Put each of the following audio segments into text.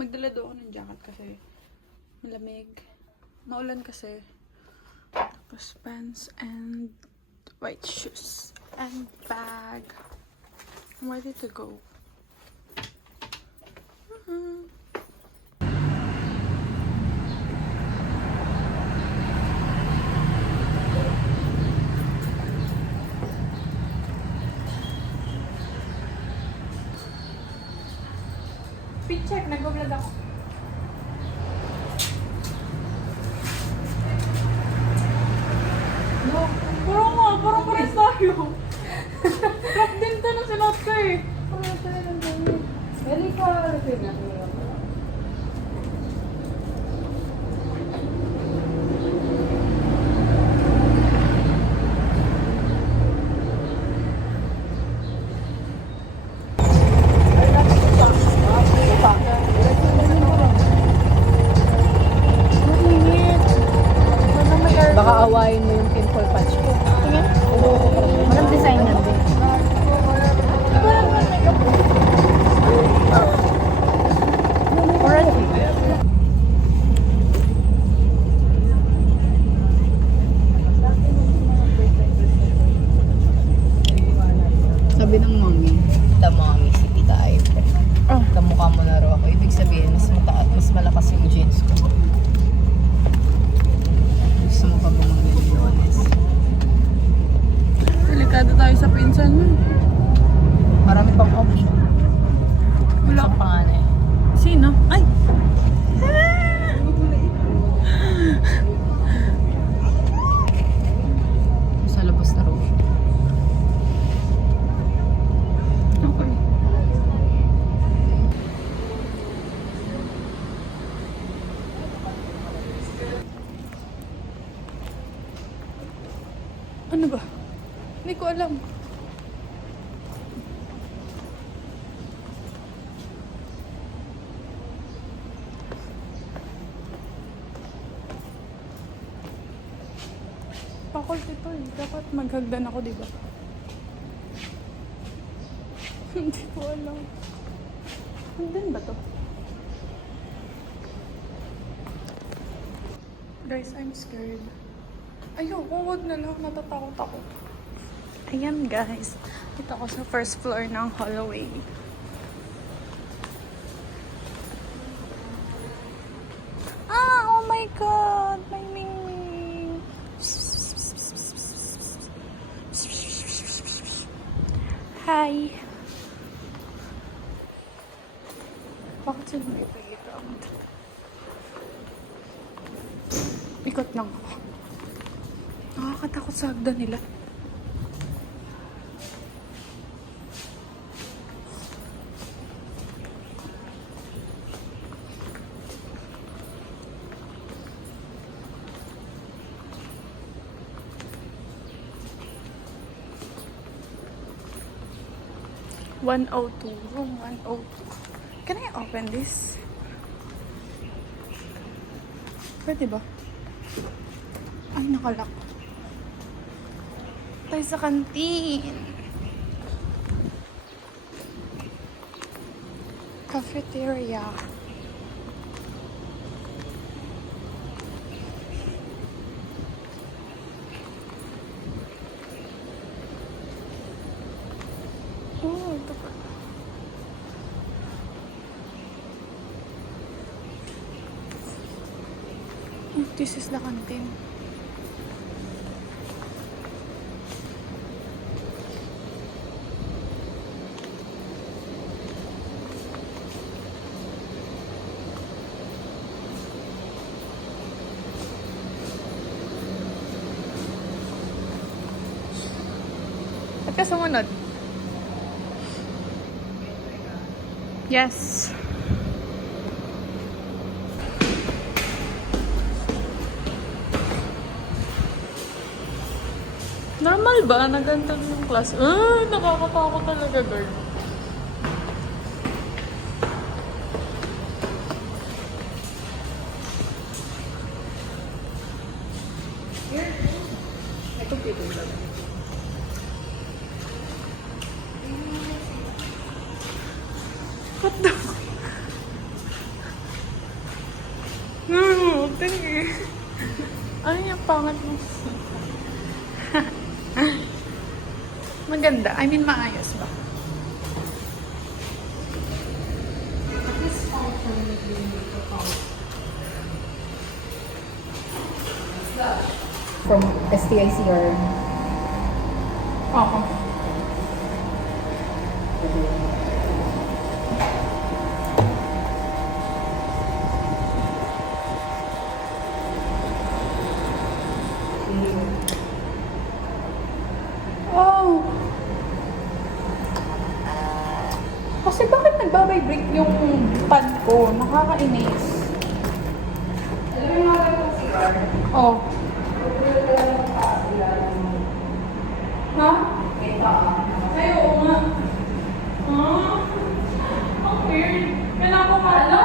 Magdala daw ako ng jacket kasi malamig. Maulan kasi. Tapos pants and white shoes and bag. I'm ready to go. Speed check, nag-vlog ako. No, puro pares tayo. Crop din to na sinot ko eh. Puro tayo ng damit. Bali ka, repeat natin yung baka awayin mo yung pimple patch ko. Tingnan. Walang design yan din. Already. Sabi ng mommy, the mommy city type. Oh. Kamukha mo na raw ako. Ibig sabihin, mas malakas yung jeans ko. Gusto mo pa ba mag-linones? Delikado tayo sa pinsan mo. Marami pang option. Wala. Sa panganay. Sino? Ay! Sa labas na raw siya. Okay. Ano ba? Hindi ko alam. Pakol ito eh. Dapat maghagdan ako, di ba? Hindi ko alam. Hagdan ba to? Guys, I'm scared. Ayoko, wag na lang. Natatakot ako. Ayan guys. Dito ako sa first floor ng Holloway. Oh my God! May mingming. Hi! Bakit sila may playground? Ikot lang ako. Nakakatakot sa hagdan nila. Room 102. Can I open this? Pwede ba? Ay, nakalak. Tayo sa kantin. Cafeteria. Oh, ito pa. Oh, this is the canteen. At ka sumunod. Yes. Normal ba na ganito yung class? Nakakatakot talaga, girl. Ito pito lang. What the Maganda. I mean, maayos ba? From STIC or... Oo. Oh! Kasi bakit nagbabibrate yung pad ko? Nakakainis. Alam mo yung mga ganun CR? Oh. Ha? Ay, oo nga. Ah, ang weird. Kailangan ko ano?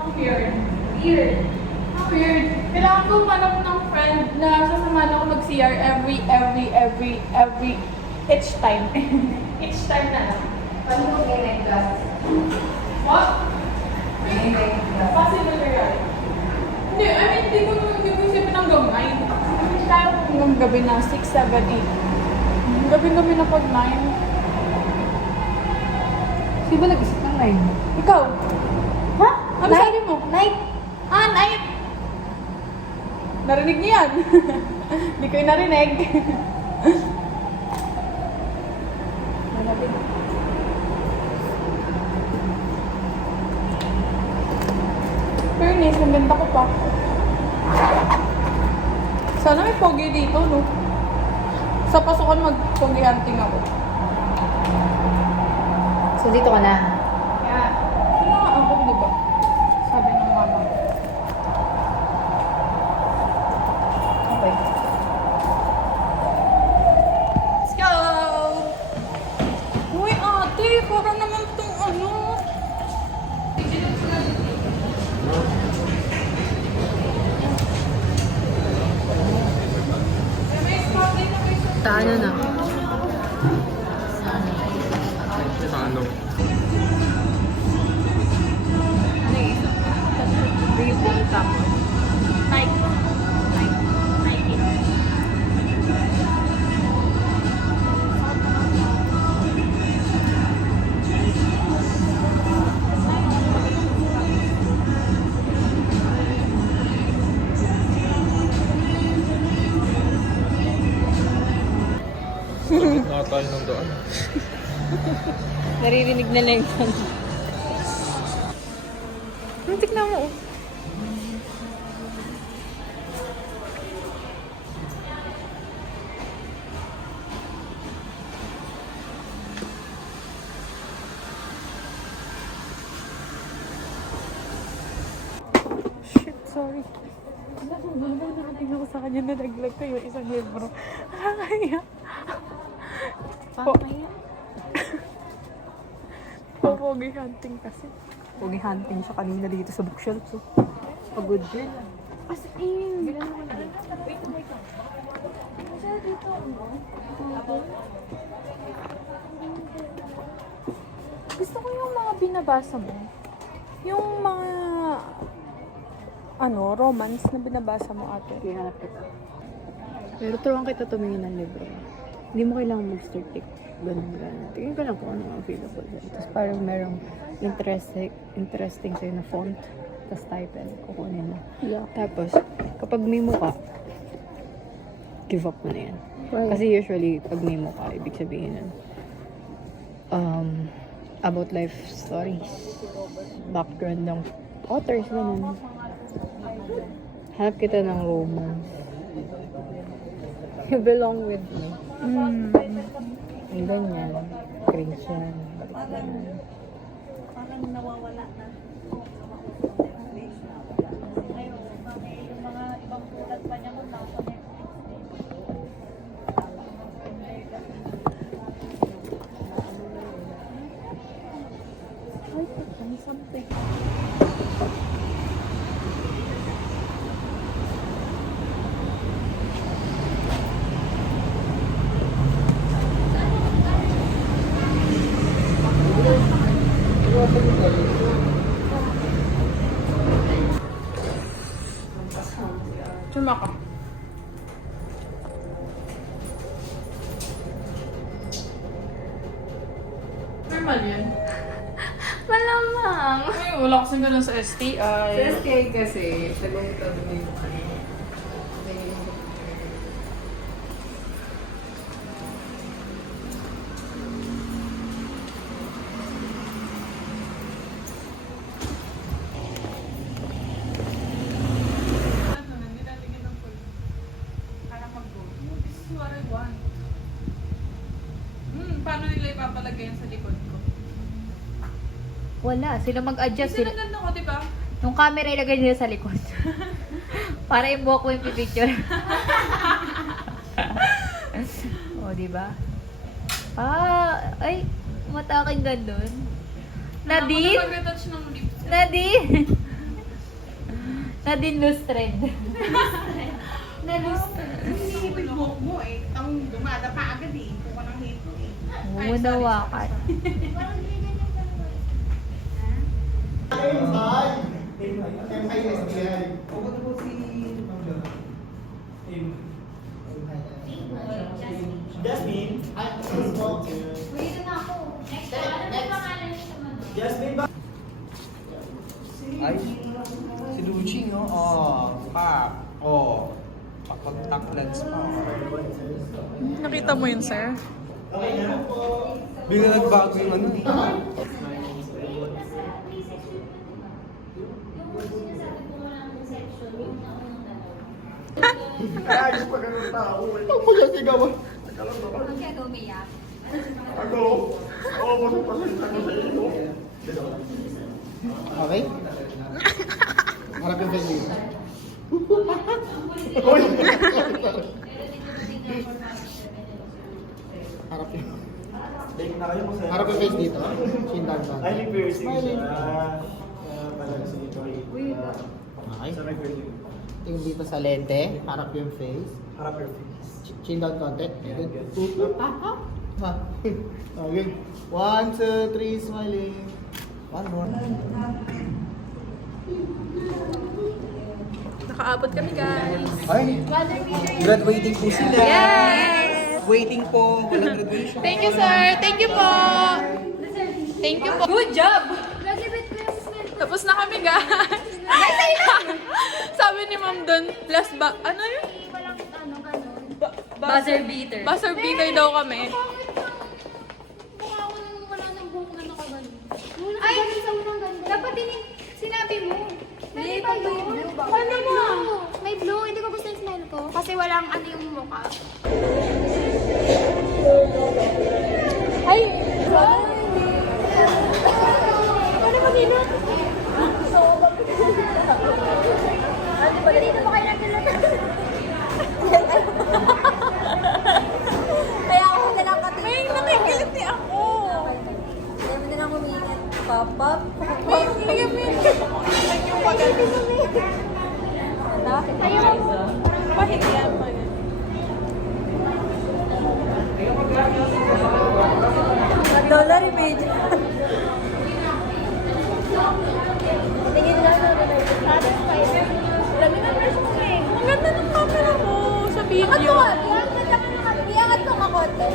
Ang weird. Weird. Ang weird. Kailangan ko manap ng friend na sasamahan ako mag-CR each time. Each time na lang. Paano mo may class? What? May class. Possible yan. Hindi, I mean, hindi ko isipin hanggang 9. Kaya ko hanggang gabi na 6, 7, 8. Gabi-gabi na pag 9. Sino ba nag-isip ng 9? Ikaw? Ha? Ano sabi mo? Night? Ah, 9! Narinig niyo yan? Hindi ko yung narinig. Fairness, ang ganda ko pa. Sana may pogi dito, no? Sa pasukan mag-pogi hunting ako. So dito ka na? Yeah. Ano nga ako, di ba? Sabi ng mama ko. Okay. Let's go! Uy, ate, parang naman itong ano. Taano na? Paano? Ano eh? Breathing tapos. Nike. Nike. Bakit nga tayo ng daan? Naririnig na lang yung Tignan mo. Shit, sorry. Nakatingin ako sa kanya na naglag ko yung isang libro. Kaya. Pamaya. Pogi hunting kasi. Pogi hunting siya kanina dito sa bookshelf. So, pagod din. As in. Bilan mo na dito. Wait. Gusto ko yung mga binabasa mo. Yung mga romance na binabasa mo ate. Okay, hanap kita. Pero turuan kita tumingin ng libro. Hindi mo kailangan mag-start take. Ganun. Tingin ka lang kung ano ang available dyan. Tapos parang merong interesting sa'yo na font. Tapos type kukunin mo. Yeah. Tapos, kapag may mukha, give up mo na yan. Right. Kasi usually, pag may mukha, ibig sabihin nun, about life stories, background ng authors, ganun. Hanap kita ng romance. You belong with me. Ang ganyan. Cringe yan. Parang nawawala na. Ngayon, yung mga ibang sulat pa niya kung nasa Netflix Something. Suma ka. Normal yun. Malamang. Ay, wala kasing ganun sa STI. Sa SK kasi, talong-talong na yung ano. Ano, nilalagyan ng full. Para mag-go. This is what I want. Paano nila ipapalagay yan sa likod ko? Wala, sila mag-adjust. Kasi naganda ko, di ba? Yung camera ilagay nila sa likod. Para yung buhok mo yung pipicture. O, diba? Ay, mataking gandun. Nadine? Ako na mag-touch ng lips. Nadine! Nadine loose thread. Yung buhok mo eh, ang dumada pa agad eh. Kung ka ng hito eh. Oo, nawakan. Jasmine. Jasmine ba? Ay, si Luchi, no? Oh, pa. Oh, pakontak lens pa. Nakita mo yun, sir? Bigla nagbago yung ano eh. Ayos pa ganun tao. Ang magasigawan. Ano? Oo, pasok-pasok ako sa iyo. Okay? Harap yung face dito. Hoy! Harap yung... Harap yung face dito. Chin down down. Ay, may piercing Smiling. siya. Talaga si Tori. Okay. Sa may piercing. Tingin dito sa lente. Harap yung face. Harap your face. Chin down konti. Yan, yan. Okay. 1, 2, 3, smiling. One more. Nakaabot kami, guys. Ay, graduating po sila. Yes! Waiting po. Walang graduation. Thank you, sir. Thank you po. Thank you po. Good job! Tapos na kami, guys. Sabi ni ma'am doon, last ba... Ano yun? Buzzer beater. Buzzer beater daw kami. Mukha ko nang wala ng buhok na nakaganon. Ay! Sa unang ganda. Dapat sinabi mo. Pwede ba yun? Ano mo? May blue. Hindi ko gusto yung smile ko. Kasi walang ano yung mukha. Ay! Ano ba dito? Pwede na ba kayo nagdala? Kaya ako na lang katingin. May nakikiliti ako. Kaya mo na lang humingat. Pop-up. May nakikiliti. Yung pagano. Ayaw mo. Pahingian pa yun. $1 image. Tingin lang na satisfied. Lagi na version mo eh. Ang ganda ng camera mo sa video. Iangat ko nga. Iangat ko nga konti.